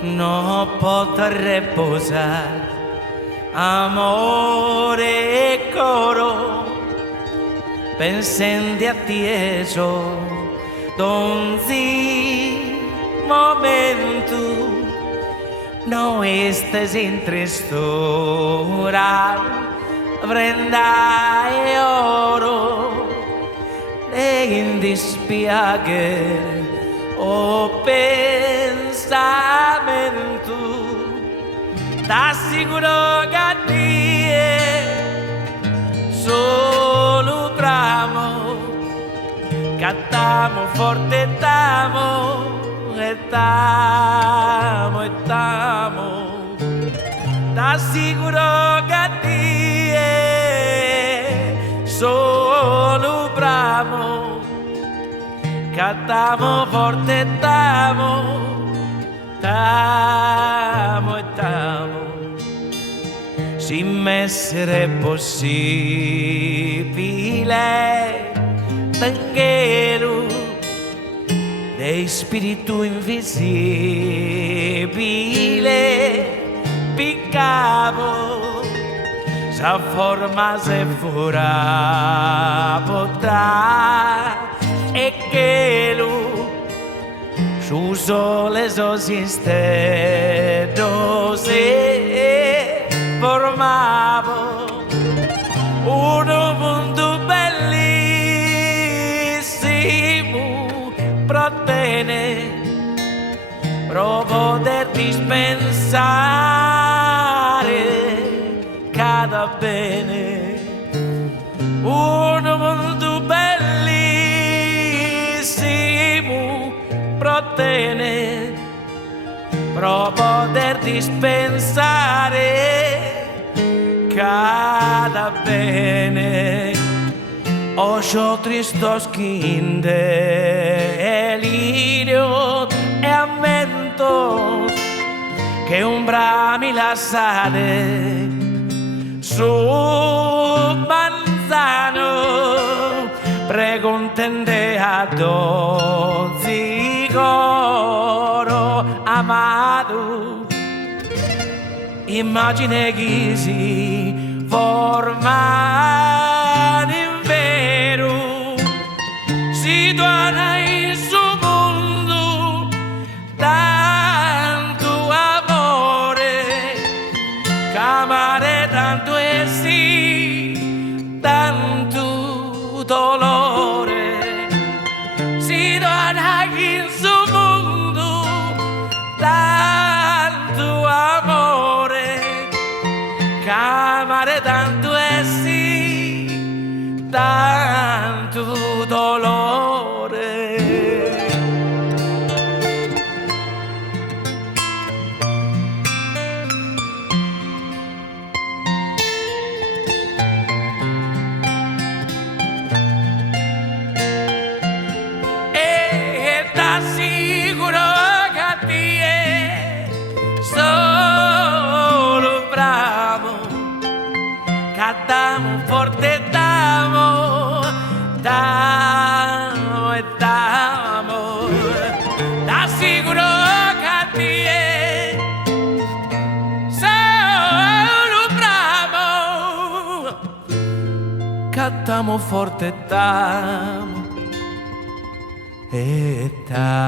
no potrei posare amore e coro pensando a tieso donzi momento no estes in tristura prenda e oro e in dispiacere o pensamento t'assicuro che Dio solo bramo cantamo forte tamo e tamo e tamo t'assicuro che Dio solo bramo cantamo forte tamo tamo e tamo se m'essere possibile t'angelo dei spiritu invisibile piccavo sa forma se fora potrà e che lui su sole sosistendo se formavo un mondo bellissimo prottene pro poter dispensare cada bene un mondo bellissimo prottene pro poter dispensare cada bene osho tristos kinde lirio e ammentos che umbrami lasciate su manzano pregontende a dozzi coro amato immagine che si forma in vero si torna in suo mondo tanto amore camare tanto e sì tanto dolore si torna in suo mondo tanto amore camare tanto e sì tanto dolore e t'assicuro che Dio solo bravo cantamo forte tamo tamo e tamo t'assicuro che Dio solo bravo cantamo forte tamo e tamo